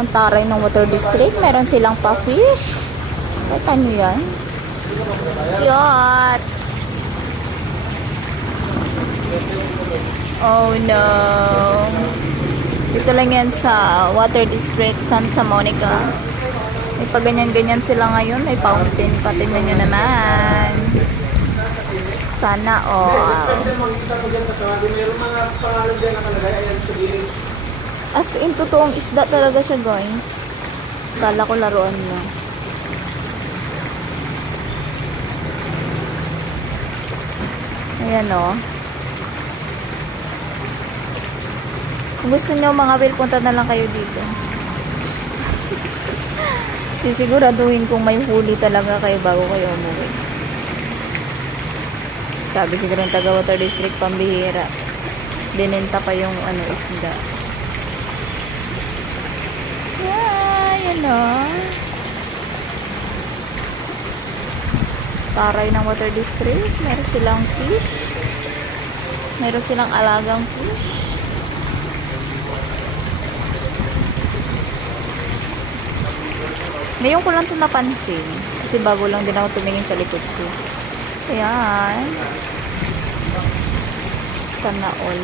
Ang taray ng water district. Meron silang pa-fish. Kita nyo yan? Cute! Oh no! Dito lang yan sa water district, Santa Monica. May paganyan-ganyan sila ngayon. May fountain. Patingnan nyo naman. Sana all. As in, totoong isda talaga siya, guys. Kala ko laruan lang. Ayan, o. Kung gusto nyo, mga will, punta na lang kayo dito. Sisiguraduhin kung may huli talaga kayo bago kayo umuwi. Sabi siguro ng taga water district, pambihira. Binenta pa yung isda. Yan o. Taray ng water district. Meron silang fish. Meron silang alagang fish. Ngayon ko lang ito napansin. Kasi bago lang din ako tumingin sa likod ko. Ayan. Sana all.